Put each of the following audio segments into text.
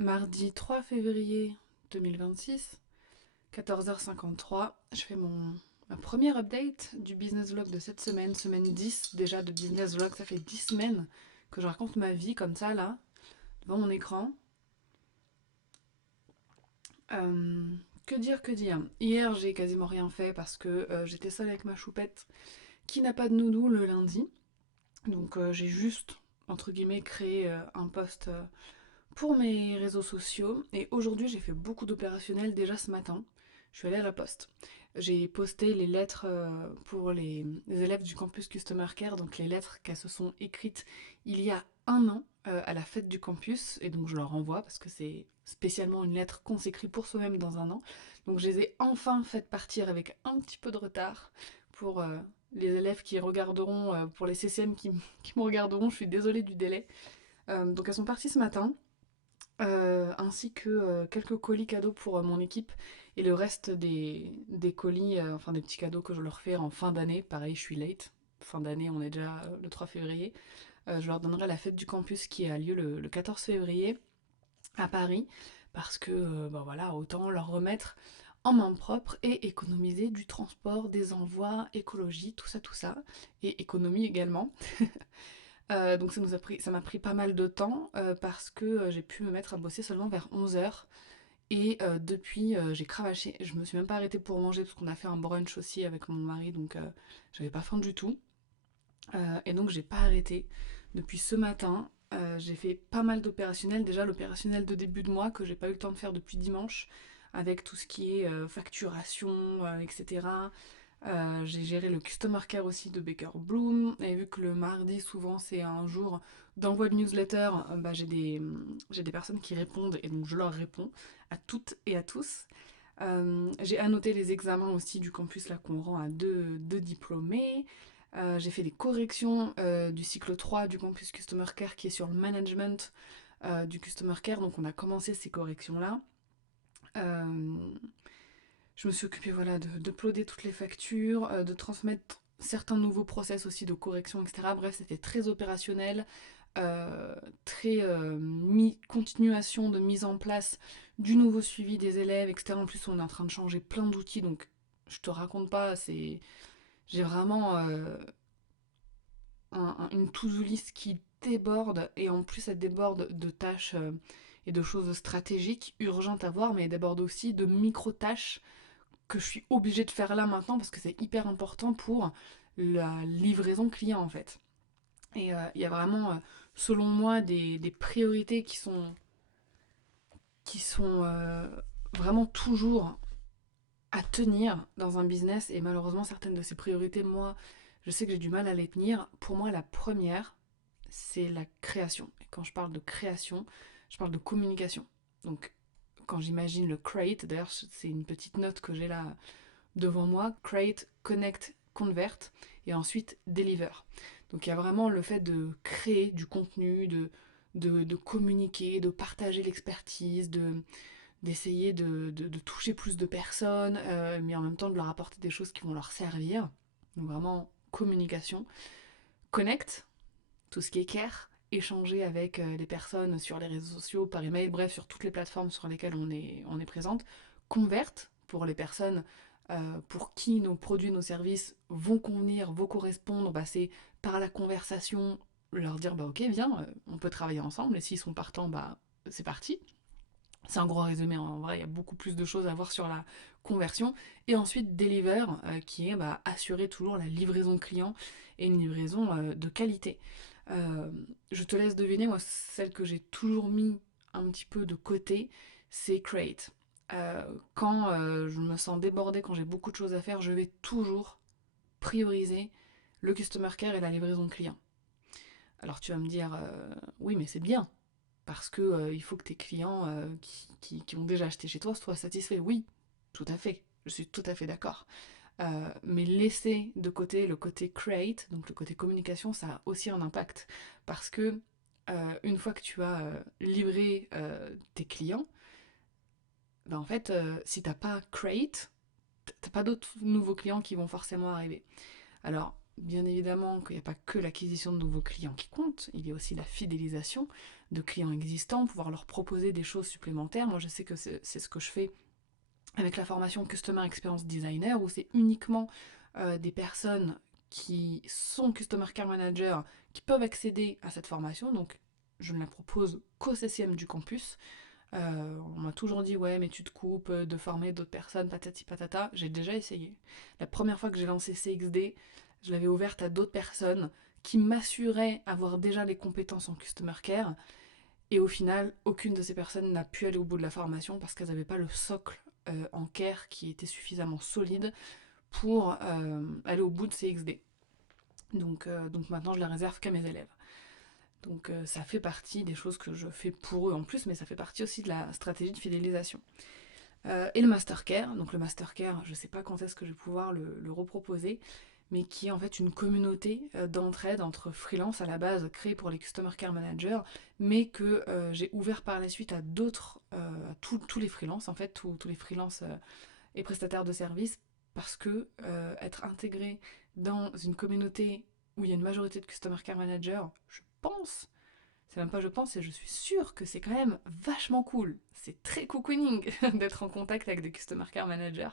Mardi 3 février 2026, 14h53, je fais ma première update du business vlog de cette semaine, semaine 10 déjà de business vlog, ça fait 10 semaines que je raconte ma vie comme ça là, devant mon écran. Euh, que dire, que dire. Hier j'ai quasiment rien fait parce que j'étais seule avec ma choupette qui n'a pas de nounou le lundi, donc j'ai juste, entre guillemets, créé un post pour mes réseaux sociaux. Et aujourd'hui, j'ai fait beaucoup d'opérationnels déjà ce matin. Je suis allée à la poste. J'ai posté les lettres pour les élèves du campus Customer Care, donc les lettres qu'elles se sont écrites il y a un an à la fête du campus, et donc je leur envoie parce que c'est spécialement une lettre qu'on s'écrit pour soi-même dans un an. Donc je les ai enfin faites partir avec un petit peu de retard pour les élèves qui regarderont, pour les CCM qui me regarderont, je suis désolée du délai. Donc elles sont parties ce matin. Ainsi que quelques colis cadeaux pour mon équipe et le reste des colis, enfin des petits cadeaux que je leur fais en fin d'année. Pareil, je suis late. Fin d'année, on est déjà le 3 février. Je leur donnerai la fête du campus qui a lieu le 14 février à Paris parce que bah voilà, autant leur remettre en main propre et économiser du transport, des envois, écologie, tout ça, et économie également. Donc ça m'a pris pas mal de temps parce que j'ai pu me mettre à bosser seulement vers 11h. Et depuis, j'ai cravaché. Je me suis même pas arrêtée pour manger parce qu'on a fait un brunch aussi avec mon mari, donc j'avais pas faim du tout. Et donc j'ai pas arrêté. Depuis ce matin, j'ai fait pas mal d'opérationnels. Déjà l'opérationnel de début de mois que j'ai pas eu le temps de faire depuis dimanche, avec tout ce qui est facturation, etc. J'ai géré le customer care aussi de Baker Bloom. Et vu que le mardi, souvent, c'est un jour d'envoi de newsletter, bah, j'ai des personnes qui répondent et donc je leur réponds à toutes et à tous. J'ai annoté les examens aussi du campus là qu'on rend à deux diplômés. J'ai fait des corrections du cycle 3 du campus Customer Care qui est sur le management du Customer Care. Donc on a commencé ces corrections-là. Euh, je me suis occupée voilà, d'uploader toutes les factures, de transmettre certains nouveaux process aussi de correction, etc. Bref, c'était très opérationnel, très continuation de mise en place du nouveau suivi des élèves, etc. En plus, on est en train de changer plein d'outils, donc je te raconte pas, j'ai vraiment une to-do list qui déborde, et en plus elle déborde de tâches et de choses stratégiques, urgentes à voir, mais elle déborde aussi de micro-tâches que je suis obligée de faire là maintenant parce que c'est hyper important pour la livraison client en fait. Et il y a vraiment, selon moi, des priorités qui sont vraiment toujours à tenir dans un business, et malheureusement certaines de ces priorités, moi, je sais que j'ai du mal à les tenir. Pour moi, la première, c'est la création. Et quand je parle de création, je parle de communication. Donc, quand j'imagine le create, d'ailleurs, c'est une petite note que j'ai là devant moi, create, connect, convert, et ensuite deliver. Donc il y a vraiment le fait de créer du contenu, de communiquer, de partager l'expertise, d'essayer de toucher plus de personnes, mais en même temps de leur apporter des choses qui vont leur servir. Donc vraiment communication. Connect, tout ce qui est care, échanger avec les personnes sur les réseaux sociaux, par email, bref, sur toutes les plateformes sur lesquelles on est présente. Convert, pour les personnes pour qui nos produits, nos services vont convenir, vont correspondre, bah, c'est par la conversation leur dire bah ok viens, on peut travailler ensemble, et s'ils sont partants, bah c'est parti. C'est un gros résumé, en vrai il y a beaucoup plus de choses à voir sur la conversion. Et ensuite deliver, qui est bah, assurer toujours la livraison client et une livraison de qualité. Euh, je te laisse deviner, moi celle que j'ai toujours mis un petit peu de côté, c'est create. Quand je me sens débordée, quand j'ai beaucoup de choses à faire, je vais toujours prioriser le customer care et la livraison client. Alors tu vas me dire, oui mais c'est bien, parce que il faut que tes clients qui ont déjà acheté chez toi soient satisfaits. Oui, tout à fait, je suis tout à fait d'accord. Mais laisser de côté le côté create, donc le côté communication, ça a aussi un impact. Parce que une fois que tu as livré tes clients, ben en fait, si t'as pas create, t'as pas d'autres nouveaux clients qui vont forcément arriver. Alors, bien évidemment qu'il n'y a pas que l'acquisition de nouveaux clients qui compte, il y a aussi la fidélisation de clients existants, pouvoir leur proposer des choses supplémentaires. Moi je sais que c'est ce que je fais avec la formation Customer Experience Designer, où c'est uniquement des personnes qui sont Customer Care Manager qui peuvent accéder à cette formation, donc je ne la propose qu'au CCM du campus. On m'a toujours dit ouais mais tu te coupes de former d'autres personnes, patati patata. J'ai déjà essayé. La première fois que j'ai lancé CXD, je l'avais ouverte à d'autres personnes qui m'assuraient avoir déjà les compétences en Customer Care. Et au final, aucune de ces personnes n'a pu aller au bout de la formation parce qu'elles n'avaient pas le socle en care qui était suffisamment solide pour aller au bout de CXD. Donc maintenant, je la réserve qu'à mes élèves. Donc ça fait partie des choses que je fais pour eux en plus, mais ça fait partie aussi de la stratégie de fidélisation. Et le Mastercare, donc le Mastercare, je ne sais pas quand est-ce que je vais pouvoir le reproposer, mais qui est en fait une communauté d'entraide entre freelance à la base créée pour les Customer Care Managers, mais que j'ai ouvert par la suite à d'autres, tous les freelances en fait, tous les freelances et prestataires de services, parce que être intégré dans une communauté où il y a une majorité de Customer Care Managers, je pense, c'est même pas je pense, et je suis sûre que c'est quand même vachement cool. C'est très cocooning d'être en contact avec des Customer Care Managers.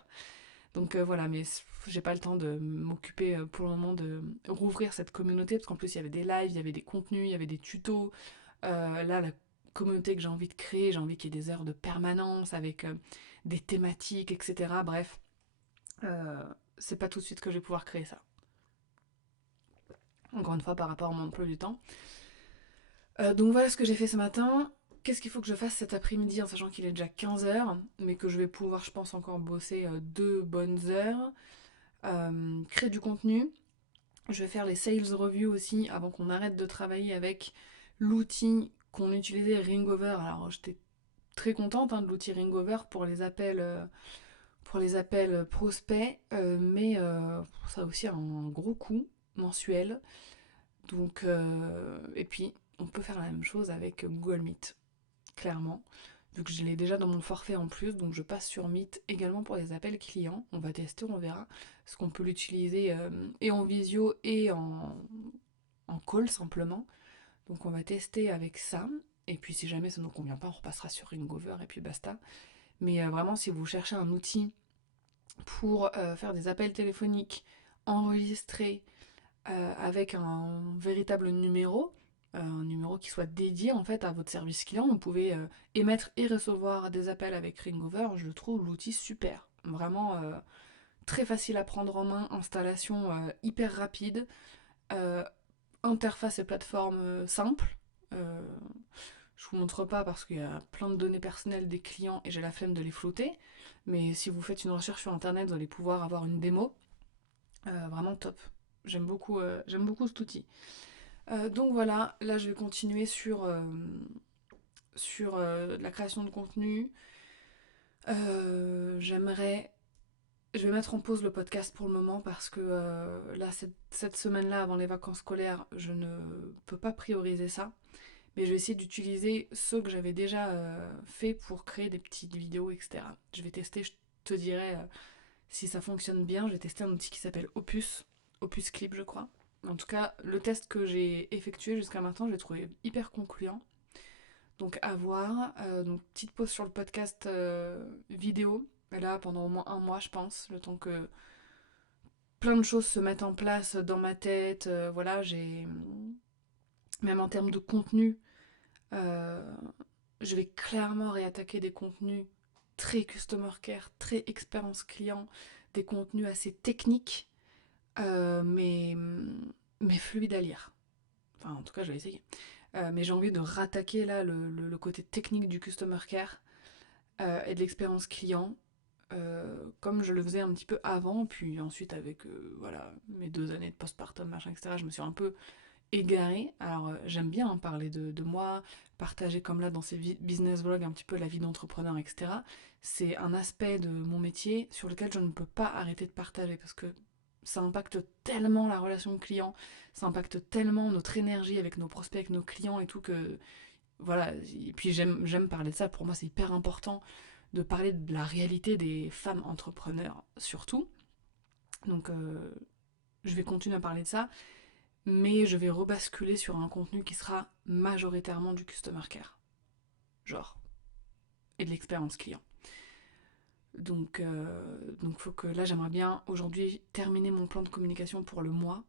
Donc voilà, mais j'ai pas le temps de m'occuper pour le moment de rouvrir cette communauté, parce qu'en plus il y avait des lives, il y avait des contenus, il y avait des tutos. Là, la communauté que j'ai envie de créer, j'ai envie qu'il y ait des heures de permanence avec des thématiques, etc. Bref, euh, c'est pas tout de suite que je vais pouvoir créer ça. Encore une fois, par rapport à mon emploi du temps. Donc voilà ce que j'ai fait ce matin. Qu'est-ce qu'il faut que je fasse cet après-midi en sachant qu'il est déjà 15h, mais que je vais pouvoir, je pense, encore bosser 2 bonnes heures. Créer du contenu. Je vais faire les sales reviews aussi avant qu'on arrête de travailler avec l'outil qu'on utilisait, Ringover. Alors j'étais très contente de l'outil Ringover pour les appels prospects, mais ça a aussi un gros coût mensuel. Donc, et puis on peut faire la même chose avec Google Meet, clairement. Vu que je l'ai déjà dans mon forfait en plus, donc je passe sur Meet également pour les appels clients. On va tester, on verra. Parce qu'on peut l'utiliser et en visio et en call simplement. Donc on va tester avec ça. Et puis si jamais ça ne nous convient pas, on repassera sur Ringover et puis basta. Mais vraiment, si vous cherchez un outil pour faire des appels téléphoniques enregistrés avec un véritable numéro, un numéro qui soit dédié en fait à votre service client. Vous pouvez émettre et recevoir des appels avec Ringover. Je trouve l'outil super. Vraiment très facile à prendre en main, installation hyper rapide, euh, interface et plateforme simple. Euh, je vous montre pas parce qu'il y a plein de données personnelles des clients et j'ai la flemme de les flouter. Mais si vous faites une recherche sur internet, vous allez pouvoir avoir une démo. Vraiment top. J'aime beaucoup cet outil. Donc voilà, là je vais continuer sur la création de contenu. J'aimerais. Je vais mettre en pause le podcast pour le moment parce que là, cette semaine-là, avant les vacances scolaires, je ne peux pas prioriser ça. Mais je vais essayer d'utiliser ceux que j'avais déjà fait pour créer des petites vidéos, etc. Je vais tester, je te dirai si ça fonctionne bien. J'ai testé un outil qui s'appelle Opus, Opus Clip, je crois. En tout cas, le test que j'ai effectué jusqu'à maintenant, je l'ai trouvé hyper concluant. Donc à voir. Donc petite pause sur le podcast vidéo. Et là, pendant au moins un mois, je pense, le temps que plein de choses se mettent en place dans ma tête. Voilà, j'ai. Même en termes de contenu, euh, je vais clairement réattaquer des contenus très customer care, très expérience client, des contenus assez techniques, mais fluides à lire. Enfin, en tout cas, je vais essayer. Mais j'ai envie de rattaquer là le côté technique du customer care et de l'expérience client, comme je le faisais un petit peu avant, puis ensuite avec voilà, mes 2 années de postpartum, machin, etc., je me suis un peu égarée. Alors j'aime bien parler de moi, partager comme là dans ces business vlogs un petit peu la vie d'entrepreneur, etc. C'est un aspect de mon métier sur lequel je ne peux pas arrêter de partager parce que ça impacte tellement la relation client, ça impacte tellement notre énergie avec nos prospects, avec nos clients et tout que voilà. Et puis j'aime parler de ça, pour moi c'est hyper important de parler de la réalité des femmes entrepreneurs surtout. Donc je vais continuer à parler de ça, mais je vais rebasculer sur un contenu qui sera majoritairement du customer care, genre, et de l'expérience client. Donc faut que là j'aimerais bien aujourd'hui terminer mon plan de communication pour le mois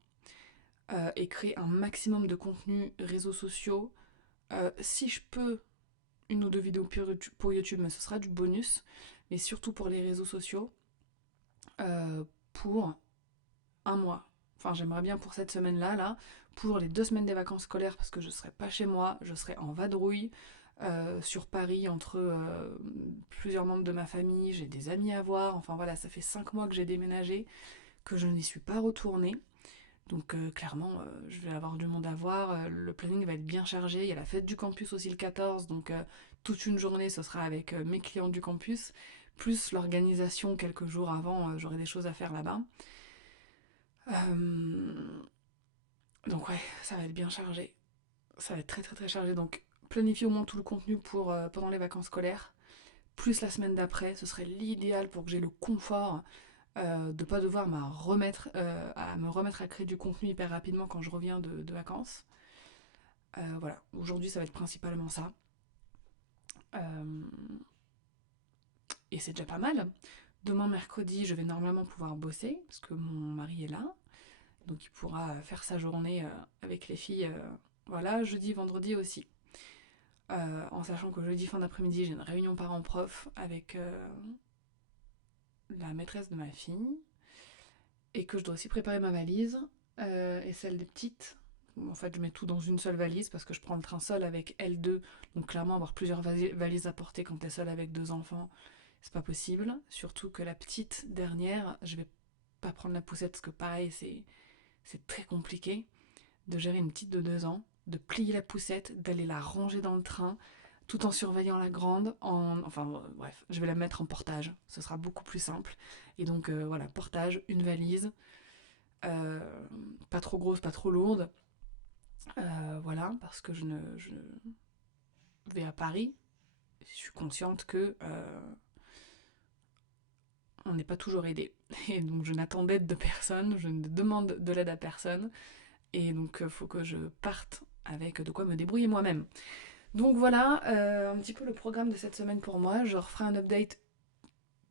et créer un maximum de contenu réseaux sociaux. Si je peux une ou deux vidéos pour YouTube, mais ce sera du bonus, mais surtout pour les réseaux sociaux pour un mois. Enfin j'aimerais bien pour cette semaine-là, là, pour les 2 semaines des vacances scolaires parce que je serai pas chez moi, je serai en vadrouille. Sur Paris entre plusieurs membres de ma famille, j'ai des amis à voir, enfin voilà, ça fait 5 mois que j'ai déménagé, que je n'y suis pas retournée, donc clairement je vais avoir du monde à voir, le planning va être bien chargé, il y a la fête du campus aussi le 14, donc toute une journée ce sera avec mes clients du campus, plus l'organisation quelques jours avant, j'aurai des choses à faire là-bas. Donc ouais, ça va être bien chargé, ça va être très très très chargé, donc planifier au moins tout le contenu pour pendant les vacances scolaires, plus la semaine d'après, ce serait l'idéal pour que j'ai le confort de ne pas devoir me remettre à créer du contenu hyper rapidement quand je reviens de vacances. Voilà, aujourd'hui ça va être principalement ça. Euh, et c'est déjà pas mal. Demain mercredi, je vais normalement pouvoir bosser, parce que mon mari est là, donc il pourra faire sa journée avec les filles. Voilà, jeudi, vendredi aussi. En sachant que jeudi fin d'après-midi, j'ai une réunion parents-prof avec la maîtresse de ma fille, et que je dois aussi préparer ma valise et celle des petites. En fait, je mets tout dans une seule valise parce que je prends le train seul avec L2, donc clairement avoir plusieurs valises à porter quand t'es seule avec 2 enfants, c'est pas possible. Surtout que la petite dernière, je vais pas prendre la poussette parce que pareil, c'est très compliqué de gérer une petite de 2 ans, de plier la poussette, d'aller la ranger dans le train, tout en surveillant la grande. Enfin bref, je vais la mettre en portage, ce sera beaucoup plus simple. Et donc voilà, portage, une valise, euh, pas trop grosse, pas trop lourde. Voilà, parce que je vais à Paris, je suis consciente que on n'est pas toujours aidé. Et donc je n'attends d'aide de personne, je ne demande de l'aide à personne. Et donc il faut que je parte avec de quoi me débrouiller moi-même. Donc voilà, un petit peu le programme de cette semaine pour moi. Je referai un update,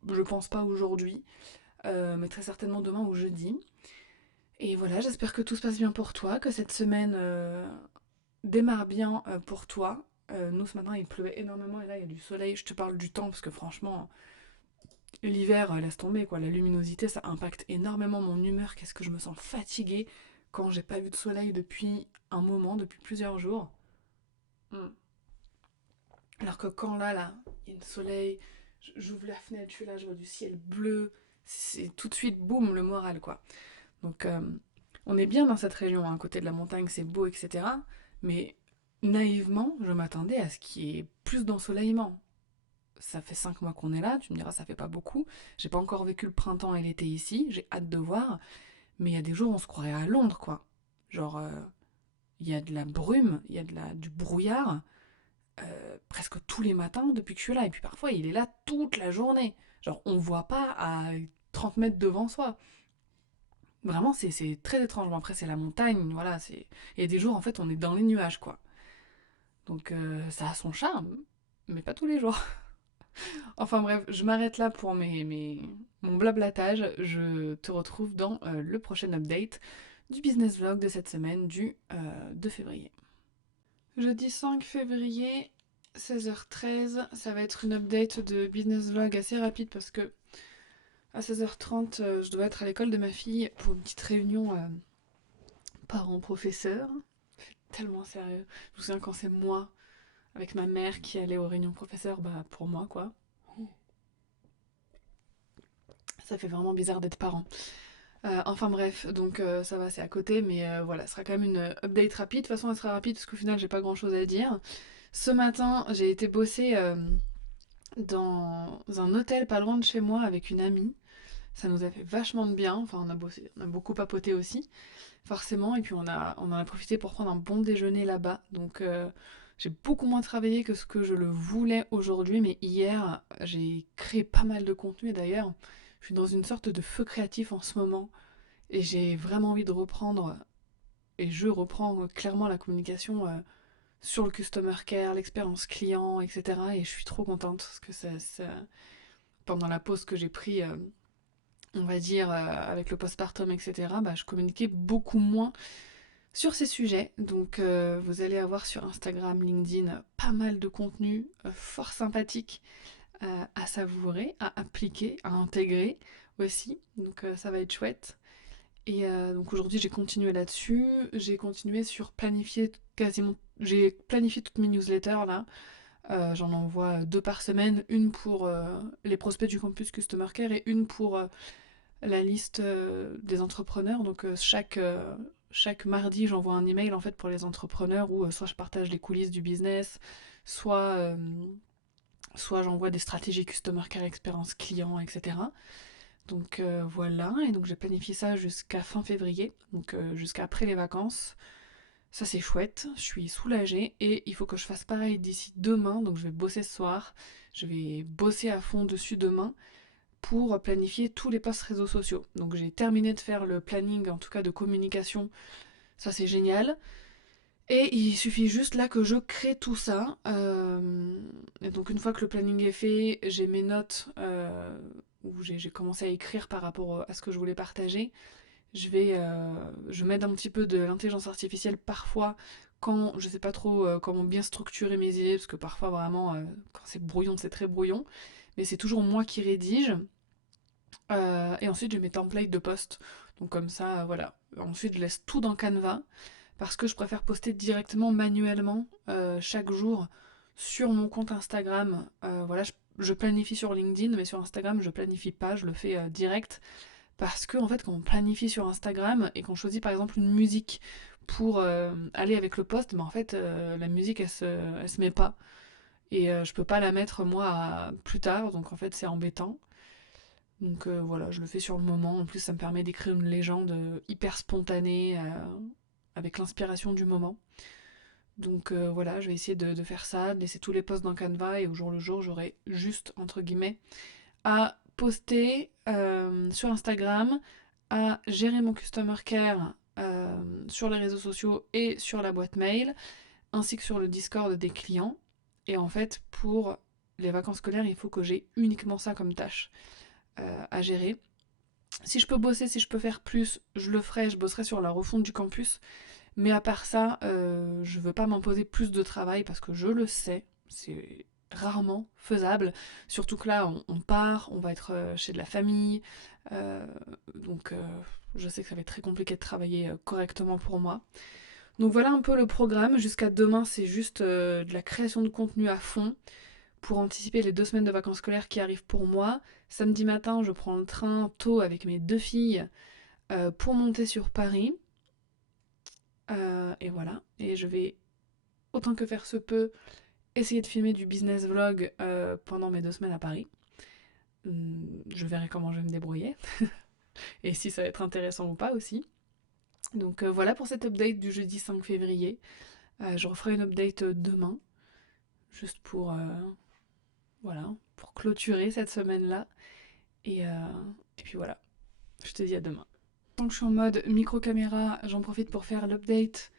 je pense pas aujourd'hui, mais très certainement demain ou jeudi. Et voilà, j'espère que tout se passe bien pour toi, que cette semaine démarre bien pour toi. Nous ce matin il pleuvait énormément et là il y a du soleil. Je te parle du temps parce que franchement, l'hiver laisse tomber quoi. La luminosité ça impacte énormément mon humeur. Qu'est-ce que je me sens fatiguée quand j'ai pas vu de soleil depuis un moment, depuis plusieurs jours. Mm. Alors que quand là, il y a le soleil, j'ouvre la fenêtre, je suis là, je vois du ciel bleu, c'est tout de suite boum le moral quoi. Donc on est bien dans cette région, hein, à côté de la montagne, c'est beau, etc. Mais naïvement, je m'attendais à ce qu'il y ait plus d'ensoleillement. Ça fait 5 mois qu'on est là, tu me diras ça fait pas beaucoup. J'ai pas encore vécu le printemps et l'été ici, j'ai hâte de voir. Mais il y a des jours où on se croirait à Londres quoi. Genre il y a de la brume, il y a du brouillard presque tous les matins depuis que je suis là. Et puis parfois il est là toute la journée. Genre on voit pas à 30 mètres devant soi. Vraiment, c'est très étrange. Bon, après, c'est la montagne, voilà. Il y a des jours, en fait, on est dans les nuages, quoi. Donc, ça a son charme, mais pas tous les jours. Enfin bref, je m'arrête là pour mon blablatage. Je te retrouve dans le prochain update du business vlog de cette semaine du 2 février. Jeudi 5 février, 16h13, ça va être une update de business vlog assez rapide parce que à 16h30, je dois être à l'école de ma fille pour une petite réunion parents-professeurs. Tellement sérieux. Je me souviens quand c'est moi, avec ma mère, qui allait aux réunions professeurs, bah pour moi quoi. Ça fait vraiment bizarre d'être parent. Enfin bref, donc ça va, c'est à côté, mais voilà, ce sera quand même une update rapide. De toute façon, elle sera rapide parce qu'au final, j'ai pas grand chose à dire. Ce matin, j'ai été bosser dans un hôtel pas loin de chez moi avec une amie. Ça nous a fait vachement de bien. Enfin, on a beaucoup papoté aussi, forcément. Et puis on en a profité pour prendre un bon déjeuner là-bas. Donc j'ai beaucoup moins travaillé que ce que je le voulais aujourd'hui. Mais hier, j'ai créé pas mal de contenu. Et d'ailleurs, je suis dans une sorte de feu créatif en ce moment. Et j'ai vraiment envie de reprendre, et je reprends clairement la communication sur le customer care, l'expérience client, etc. Et je suis trop contente parce que pendant la pause que j'ai pris, on va dire, avec le postpartum, etc., bah, je communiquais beaucoup moins sur ces sujets. Donc vous allez avoir sur Instagram, LinkedIn, pas mal de contenu fort sympathique à savourer, à appliquer, à intégrer aussi. Donc ça va être chouette. Et donc aujourd'hui j'ai continué là-dessus. J'ai continué sur planifier quasiment. J'ai planifié toutes mes newsletters là. J'en envoie 2 par semaine, une pour les prospects du campus Customer Care et une pour la liste des entrepreneurs. Donc chaque mardi, j'envoie un email en fait pour les entrepreneurs où soit je partage les coulisses du business, soit, euh, soit j'envoie des stratégies Customer Care, expérience client, etc. Donc voilà, et donc j'ai planifié ça jusqu'à fin février, donc jusqu'à après les vacances. Ça c'est chouette, je suis soulagée et il faut que je fasse pareil d'ici demain, donc je vais bosser ce soir, je vais bosser à fond dessus demain pour planifier tous les posts réseaux sociaux. Donc j'ai terminé de faire le planning, en tout cas de communication, ça c'est génial. Et il suffit juste là que je crée tout ça. Et donc une fois que le planning est fait, j'ai mes notes où j'ai commencé à écrire par rapport à ce que je voulais partager. Je m'aide un petit peu de l'intelligence artificielle parfois quand je sais pas trop comment bien structurer mes idées, parce que parfois vraiment quand c'est brouillon, c'est très brouillon. Mais c'est toujours moi qui rédige. Et ensuite j'ai mes templates de posts. Donc comme ça, voilà. Ensuite je laisse tout dans Canva parce que je préfère poster directement manuellement chaque jour sur mon compte Instagram. Voilà, je planifie sur LinkedIn, mais sur Instagram je planifie pas, je le fais direct. Parce que en fait quand on planifie sur Instagram et qu'on choisit par exemple une musique pour aller avec le post, mais en fait la musique elle se met pas. Et je peux pas la mettre moi plus tard, donc en fait c'est embêtant. Donc voilà, je le fais sur le moment. En plus, ça me permet d'écrire une légende hyper spontanée, avec l'inspiration du moment. Donc voilà, je vais essayer de faire ça, de laisser tous les posts dans Canva et au jour le jour, j'aurai juste, entre guillemets, à poster sur Instagram, à gérer mon customer care sur les réseaux sociaux et sur la boîte mail, ainsi que sur le Discord des clients. Et en fait, pour les vacances scolaires, il faut que j'ai uniquement ça comme tâche à gérer. Si je peux bosser, si je peux faire plus, je le ferai, je bosserai sur la refonte du campus. Mais à part ça, je veux pas m'imposer plus de travail parce que je le sais, c'est rarement faisable. Surtout que là, on part, on va être chez de la famille. euh, donc je sais que ça va être très compliqué de travailler correctement pour moi. Donc voilà un peu le programme. Jusqu'à demain, c'est juste de la création de contenu à fond pour anticiper les 2 semaines de vacances scolaires qui arrivent pour moi. Samedi matin, je prends le train tôt avec mes 2 filles pour monter sur Paris. Et voilà. Et je vais, autant que faire se peut, essayer de filmer du business vlog pendant mes 2 semaines à Paris. Je verrai comment je vais me débrouiller. Et si ça va être intéressant ou pas aussi. Donc voilà pour cette update du jeudi 5 février. Je referai une update demain. Juste pour, voilà, pour clôturer cette semaine-là. Et puis voilà. Je te dis à demain. Donc je suis en mode micro-caméra, j'en profite pour faire l'update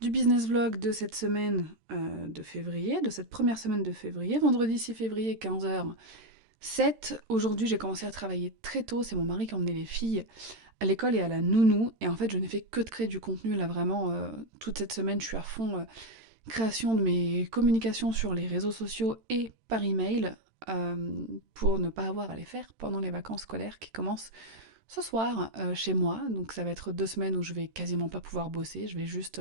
du business vlog de cette semaine de février, de cette première semaine de février, vendredi 6 février, 15h07. Aujourd'hui j'ai commencé à travailler très tôt, c'est mon mari qui a emmené les filles à l'école et à la nounou, et en fait je n'ai fait que de créer du contenu là vraiment toute cette semaine, je suis à fond création de mes communications sur les réseaux sociaux et par email euh, pour ne pas avoir à les faire pendant les vacances scolaires qui commencent ce soir chez moi. Donc ça va être 2 semaines où je vais quasiment pas pouvoir bosser. Je vais juste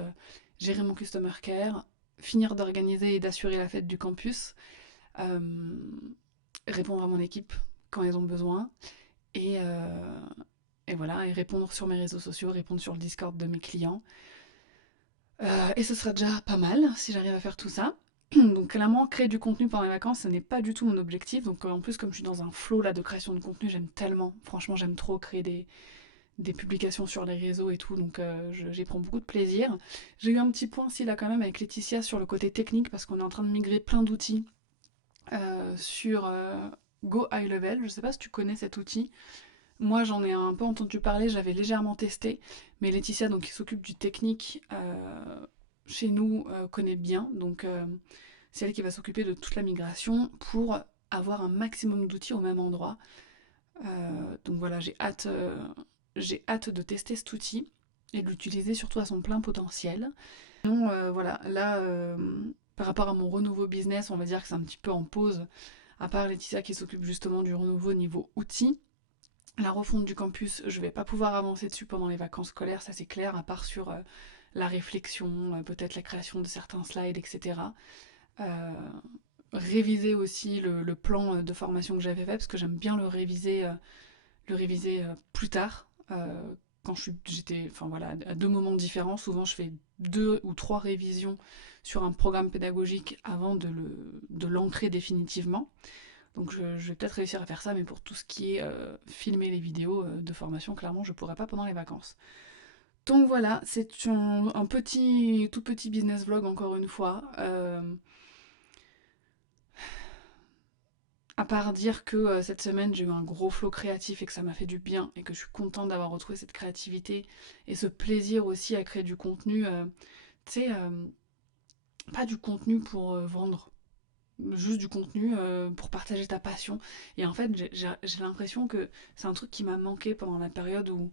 gérer mon customer care, finir d'organiser et d'assurer la fête du campus, euh, répondre à mon équipe quand ils ont besoin et, euh, et voilà, et répondre sur mes réseaux sociaux, répondre sur le Discord de mes clients. Et ce sera déjà pas mal si j'arrive à faire tout ça. Donc clairement, créer du contenu pendant les vacances, ce n'est pas du tout mon objectif. Donc en plus, comme je suis dans un flow là de création de contenu, j'aime tellement. Franchement, j'aime trop créer des publications sur les réseaux et tout, donc j'y prends beaucoup de plaisir. J'ai eu un petit point aussi là quand même avec Laetitia sur le côté technique parce qu'on est en train de migrer plein d'outils sur Go High Level. Je sais pas si tu connais cet outil. Moi, j'en ai un peu entendu parler, j'avais légèrement testé, mais Laetitia, donc, qui s'occupe du technique chez nous, connaît bien, donc c'est elle qui va s'occuper de toute la migration pour avoir un maximum d'outils au même endroit. Donc voilà, j'ai hâte de tester cet outil et de l'utiliser surtout à son plein potentiel. Sinon, voilà, là, par rapport à mon renouveau business, on va dire que c'est un petit peu en pause, à part Laetitia qui s'occupe justement du renouveau niveau outils. La refonte du campus, je vais pas pouvoir avancer dessus pendant les vacances scolaires, ça c'est clair, à part sur la réflexion, peut-être la création de certains slides, etc. Euh, Réviser aussi le plan de formation que j'avais fait, parce que j'aime bien le réviser plus tard, quand j'étais, enfin voilà, à deux moments différents. Souvent, je fais 2 ou 3 révisions sur un programme pédagogique avant de l'ancrer définitivement. Donc je vais peut-être réussir à faire ça, mais pour tout ce qui est filmer les vidéos de formation, clairement, je pourrais pas pendant les vacances. Donc voilà, c'est un tout petit business vlog encore une fois. À part dire que cette semaine j'ai eu un gros flow créatif et que ça m'a fait du bien et que je suis contente d'avoir retrouvé cette créativité et ce plaisir aussi à créer du contenu, tu sais, pas du contenu pour vendre, juste du contenu pour partager ta passion. Et en fait, j'ai l'impression que c'est un truc qui m'a manqué pendant la période où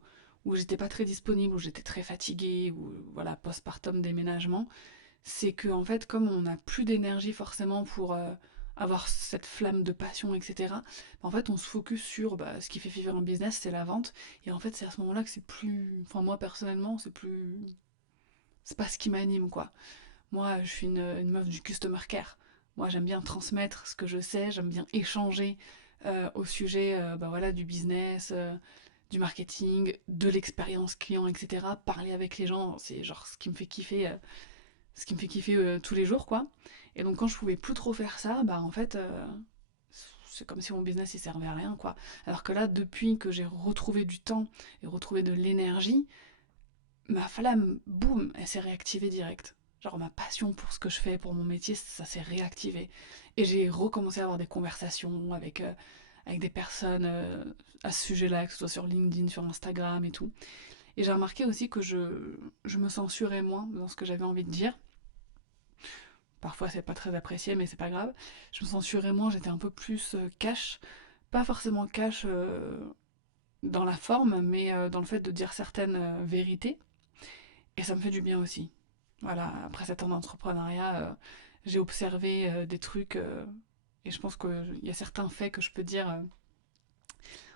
j'étais pas très disponible, où j'étais très fatiguée, où voilà, postpartum déménagement. C'est que en fait, comme on n'a plus d'énergie forcément pour avoir cette flamme de passion, etc., en fait, on se focus sur ce qui fait vivre un business, c'est la vente. Et en fait, c'est à ce moment-là que c'est plus. Enfin, moi personnellement, c'est plus. C'est pas ce qui m'anime, quoi. Moi, je suis une meuf du customer care. Moi, j'aime bien transmettre ce que je sais, j'aime bien échanger au sujet voilà, du business, du marketing, de l'expérience client, etc. Parler avec les gens, c'est genre ce qui me fait kiffer tous les jours, quoi. Et donc, quand je pouvais plus trop faire ça, bah en fait, c'est comme si mon business il servait à rien, quoi. Alors que là, depuis que j'ai retrouvé du temps et retrouvé de l'énergie, ma flamme, boum, elle s'est réactivée direct. Genre ma passion pour ce que je fais, pour mon métier, ça s'est réactivé. Et j'ai recommencé à avoir des conversations avec des personnes à ce sujet-là, que ce soit sur LinkedIn, sur Instagram et tout. Et j'ai remarqué aussi que je me censurais moins dans ce que j'avais envie de dire. Parfois c'est pas très apprécié, mais c'est pas grave. Je me censurais moins, j'étais un peu plus cash. Pas forcément cash dans la forme, mais dans le fait de dire certaines vérités. Et ça me fait du bien aussi. Voilà, après 7 ans d'entrepreneuriat, j'ai observé des trucs et je pense qu'il y a certains faits que je peux dire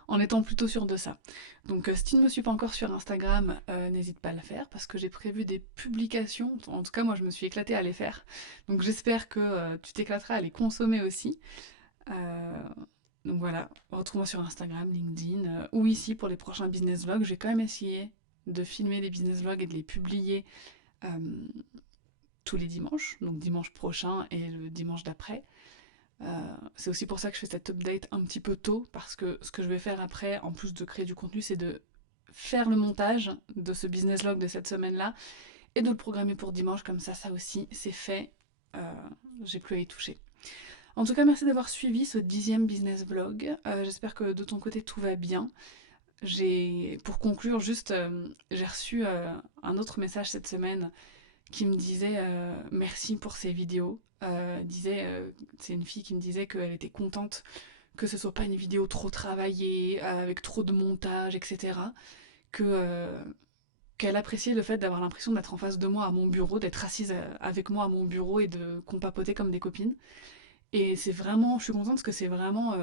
en étant plutôt sûre de ça. Donc si tu ne me suis pas encore sur Instagram, n'hésite pas à le faire parce que j'ai prévu des publications. En tout cas, moi, je me suis éclatée à les faire. Donc j'espère que tu t'éclateras à les consommer aussi. Euh, donc voilà, retrouve-moi sur Instagram, LinkedIn ou ici pour les prochains business vlogs. Je vais quand même essayer de filmer les business vlogs et de les publier euh, tous les dimanches, donc dimanche prochain et le dimanche d'après. C'est aussi pour ça que je fais cette update un petit peu tôt, parce que ce que je vais faire après, en plus de créer du contenu, c'est de faire le montage de ce business log de cette semaine-là et de le programmer pour dimanche, comme ça aussi, c'est fait. Euh, j'ai plus à y toucher. En tout cas, merci d'avoir suivi ce 10e business vlog. J'espère que de ton côté tout va bien. Pour conclure, juste, j'ai reçu un autre message cette semaine qui me disait merci pour ces vidéos. C'est une fille qui me disait qu'elle était contente que ce soit pas une vidéo trop travaillée, avec trop de montage, etc. Que, qu'elle appréciait le fait d'avoir l'impression d'être en face de moi à mon bureau, d'être assise avec moi à mon bureau et de qu'on papotait comme des copines. Et c'est vraiment, je suis contente parce que c'est vraiment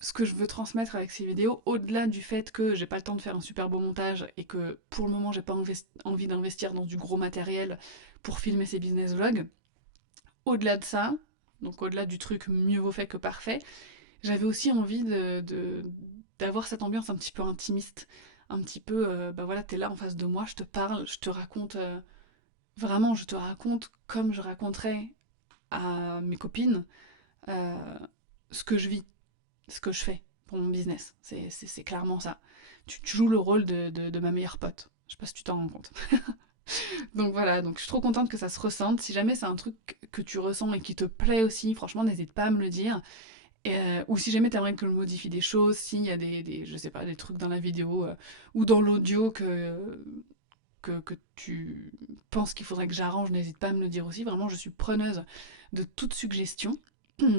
ce que je veux transmettre avec ces vidéos, au-delà du fait que j'ai pas le temps de faire un super beau montage et que pour le moment j'ai pas envie d'investir dans du gros matériel pour filmer ces business vlogs. Au-delà de ça, donc au-delà du truc mieux vaut fait que parfait, j'avais aussi envie d'avoir cette ambiance un petit peu intimiste, un petit peu, bah voilà, t'es là en face de moi, je te parle, je te raconte, vraiment, je te raconte comme je raconterais à mes copines euh, ce que je vis, ce que je fais pour mon business. C'est clairement ça. Tu joues le rôle de ma meilleure pote. Je sais pas si tu t'en rends compte. Donc voilà, donc je suis trop contente que ça se ressente. Si jamais c'est un truc que tu ressens et qui te plaît aussi, franchement, n'hésite pas à me le dire. Ou si jamais t'aimerais que je modifie des choses, s'il y a je sais pas, des trucs dans la vidéo ou dans l'audio que tu penses qu'il faudrait que j'arrange, n'hésite pas à me le dire aussi. Vraiment, je suis preneuse de toute suggestion.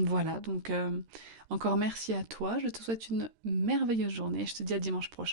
Voilà, donc encore merci à toi. Je te souhaite une merveilleuse journée et je te dis à dimanche prochain.